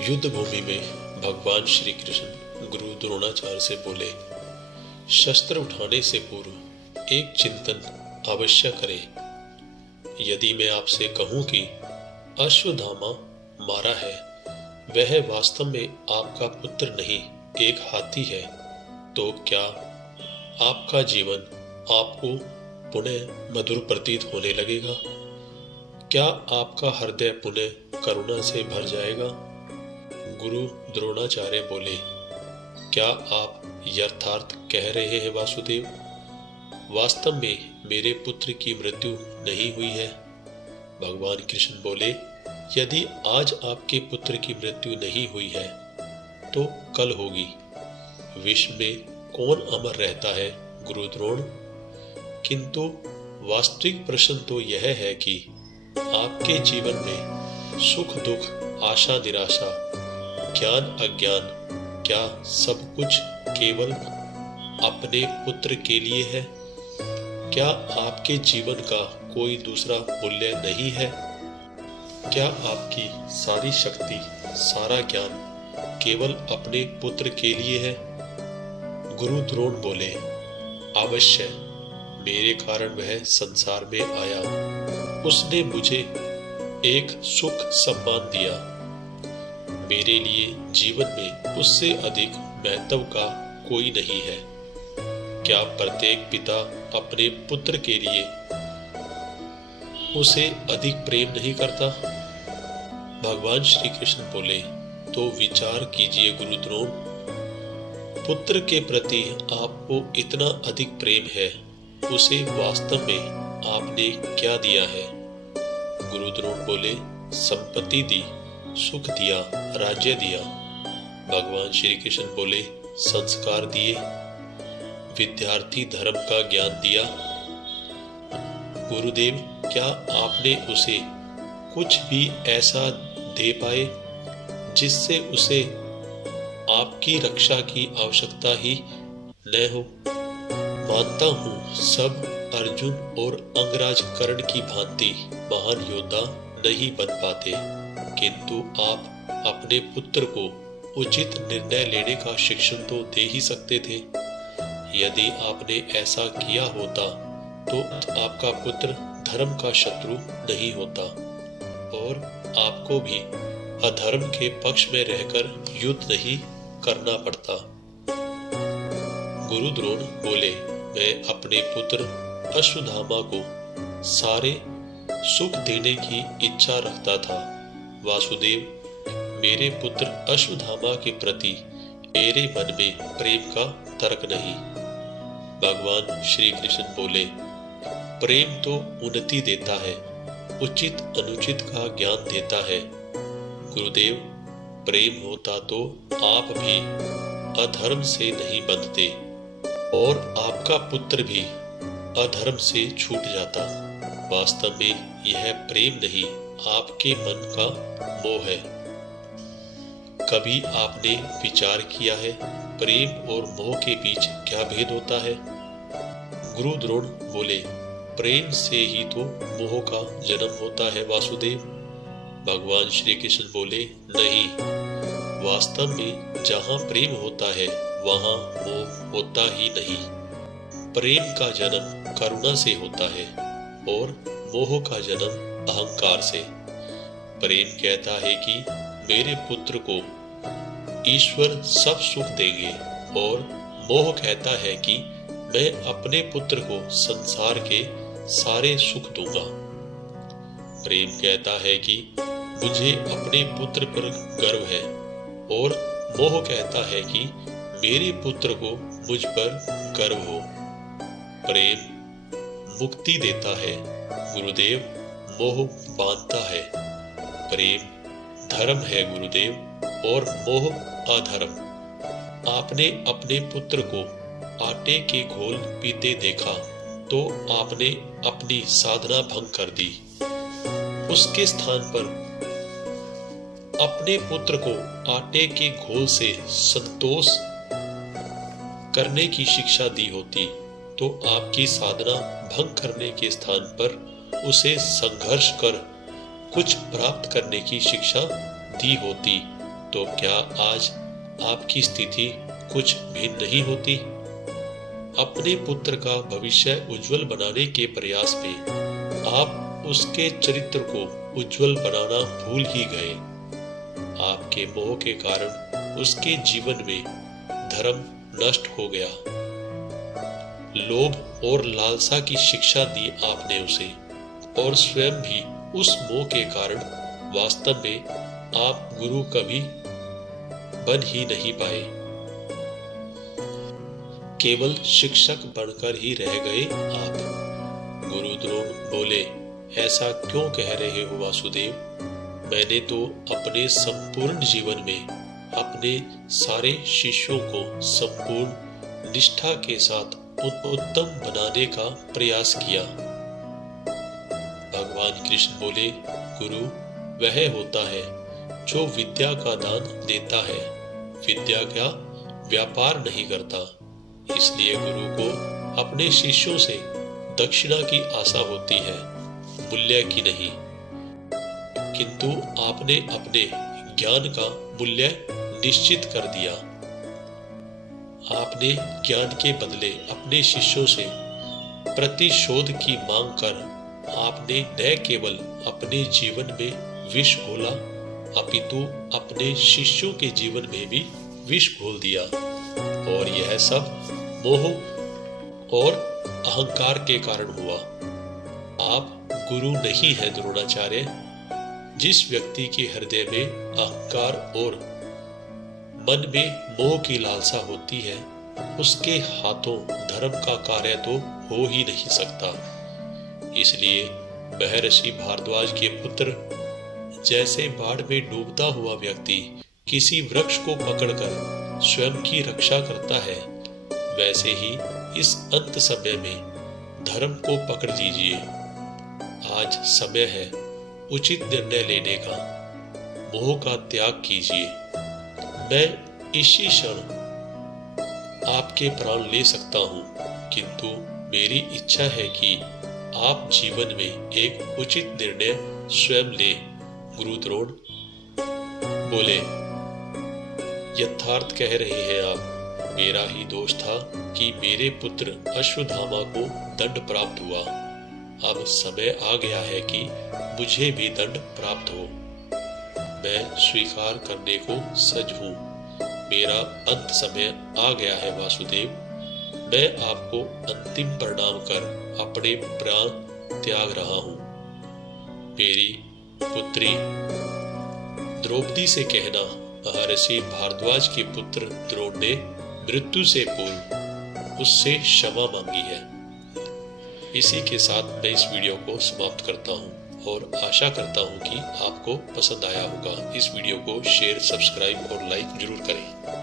युद्ध भूमि में भगवान श्री कृष्ण गुरु द्रोणाचार्य से बोले, शस्त्र उठाने से पूर्व एक चिंतन अवश्य करें। यदि मैं आपसे कहूं कि अश्वत्थामा मारा है, वह वास्तव में आपका पुत्र नहीं, एक हाथी है, तो क्या आपका जीवन आपको पुनः मधुर प्रतीत होने लगेगा? क्या आपका हृदय पुनः करुणा से भर जाएगा? गुरु द्रोणाचार्य बोले, क्या आप यथार्थ कह रहे हैं वासुदेव? वास्तव में मेरे पुत्र की मृत्यु नहीं हुई है। भगवान कृष्ण बोले, यदि आज आपके पुत्र की मृत्यु नहीं हुई है तो कल होगी। विश्व में कौन अमर रहता है गुरु द्रोण? किंतु वास्तविक प्रश्न तो यह है कि आपके जीवन में सुख दुख, आशा निराशा, ज्ञान अज्ञान, क्या सब कुछ केवल अपने पुत्र के लिए है? क्या आपके जीवन का कोई दूसरा मूल्य नहीं है? क्या आपकी सारी शक्ति, सारा ज्ञान केवल अपने पुत्र के लिए है? गुरु द्रोण बोले, अवश्य, मेरे कारण वह संसार में आया। उसने मुझे एक सुख सम्मान दिया। मेरे लिए जीवन में उससे अधिक महत्व का कोई नहीं है। क्या प्रत्येक पिता अपने पुत्र के लिए उसे अधिक प्रेम नहीं करता? भगवान श्री कृष्ण बोले, तो विचार कीजिए गुरु द्रोण, पुत्र के प्रति आपको इतना अधिक प्रेम है, उसे वास्तव में आपने क्या दिया है? गुरु द्रोण बोले, संपत्ति दी, सुख दिया, राज्य दिया। भगवान श्री कृष्ण बोले, संस्कार दिए, विद्यार्थी धर्म का ज्ञान दिया। गुरुदेव, क्या आपने उसे कुछ भी ऐसा दे पाए जिससे उसे आपकी रक्षा की आवश्यकता ही न हो? मानता हूं सब अर्जुन और अंगराज कर्ण की भांति महान योद्धा नहीं बन पाते, किंतु आप अपने पुत्र को उचित निर्णय लेने का शिक्षण तो दे ही सकते थे। यदि आपने ऐसा किया होता तो आपका पुत्र धर्म का शत्रु नहीं होता और आपको भी अधर्म के पक्ष में रहकर युद्ध नहीं करना पड़ता। गुरु द्रोण बोले, मैं अपने पुत्र अश्वत्थामा को सारे सुख देने की इच्छा रखता था। वासुदेव, मेरे पुत्र अश्वत्थामा के प्रति मेरे मन में प्रेम का तर्क नहीं। भगवान श्री कृष्ण बोले, प्रेम तो उन्नति देता है, उचित अनुचित का ज्ञान देता है। गुरुदेव, प्रेम होता तो आप भी अधर्म से नहीं बंधते और आपका पुत्र भी अधर्म से छूट जाता। वास्तव में यह प्रेम नहीं, आपके मन का मोह है। कभी आपने विचार किया है प्रेम और मोह के बीच क्या भेद होता है? गुरु द्रोण बोले, प्रेम से ही तो मोह का जन्म होता है वासुदेव। भगवान श्री कृष्ण बोले, नहीं, वास्तव में जहां प्रेम होता है वहां मोह होता ही नहीं। प्रेम का जन्म करुणा से होता है और मोह का जन्म अहंकार से। प्रेम कहता है कि मेरे पुत्र को ईश्वर सब सुख देंगे और मोह कहता है कि मैं अपने पुत्र को संसार के सारे सुख दूंगा। प्रेम कहता है कि मुझे अपने पुत्र पर गर्व है और मोह कहता है कि मेरे पुत्र को मुझ पर गर्व हो। प्रेम मुक्ति देता है गुरुदेव, मोह बांधता है। प्रेम धर्म है गुरुदेव और मोह अधर्म। आपने अपने पुत्र को आटे के घोल पीते देखा तो आपने अपनी साधना भंग कर दी। उसके स्थान पर अपने पुत्र को आटे के घोल से संतोष करने की शिक्षा दी होती तो आपकी साधना भंग करने के स्थान पर उसे संघर्ष कर कुछ प्राप्त करने की शिक्षा दी होती। तो क्या आज आपकी स्थिति कुछ भिन्न नहीं होती? अपने पुत्र का भविष्य उज्जवल बनाने के प्रयास में आप उसके चरित्र को उज्जवल बनाना भूल ही गए। आपके मोह के कारण उसके जीवन में धर्म नष्ट हो गया। लोभ और लालसा की शिक्षा दी आपने उसे, और स्वयं भी उस मोह के कारण वास्तव में आप गुरु कभी बन ही नहीं पाए। केवल शिक्षक बनकर ही रह गए आप। गुरु द्रोण बोले, ऐसा क्यों कह रहे हो वासुदेव? मैंने तो अपने संपूर्ण जीवन में अपने सारे शिष्यों को संपूर्ण निष्ठा के साथ उत्तम बनाने का प्रयास किया। भगवान कृष्ण बोले, गुरु वह होता है जो विद्या का दान देता है, विद्या का व्यापार नहीं करता। इसलिए गुरु को अपने शिष्यों से दक्षिणा की आशा होती है, मूल्य की नहीं। किंतु आपने अपने ज्ञान का मूल्य निश्चित कर दिया। आपने ज्ञान के बदले अपने शिष्यों से प्रतिशोध की मांग कर आपने न केवल अपने जीवन में विष घोला, अपितु अपने शिष्यों के जीवन में भी विष घोल दिया। और यह सब मोह और अहंकार के कारण हुआ। आप गुरु नहीं हैं द्रोणाचार्य। जिस व्यक्ति के हृदय में अहंकार और मन में मोह की लालसा होती है, उसके हाथों धर्म का कार्य तो हो ही नहीं सकता। इसलिए महर्षि भारद्वाज के पुत्र जैसे बाढ़ में डूबता हुआ व्यक्ति किसी वृक्ष को पकड़कर स्वयं की रक्षा करता है, वैसे ही इस अंत समय में धर्म को पकड़ लीजिए। आज समय है उचित निर्णय लेने का। मोह का त्याग कीजिए। मैं इसी क्षण आपके प्राण ले सकता हूं, किंतु मेरी इच्छा है कि आप जीवन में एक उचित निर्णय स्वयं लें। गुरु द्रोण बोले, यथार्थ कह रहे हैं आप। मेरा ही दोष था कि मेरे पुत्र अश्वत्थामा को दंड प्राप्त हुआ। अब समय आ गया है कि मुझे भी दंड प्राप्त हो। मैं स्वीकार करने को सज हूं। मेरा अंत समय आ गया है वासुदेव। मैं आपको अंतिम प्रणाम कर अपने प्राण त्याग रहा हूं। मेरी पुत्री द्रौपदी से कहना, महर्षि भारद्वाज के पुत्र द्रोण ने मृत्यु से पूर्व उससे क्षमा मांगी है। इसी के साथ मैं इस वीडियो को समाप्त करता हूं और आशा करता हूं कि आपको पसंद आया होगा। इस वीडियो को शेयर, सब्सक्राइब और लाइक जरूर करें।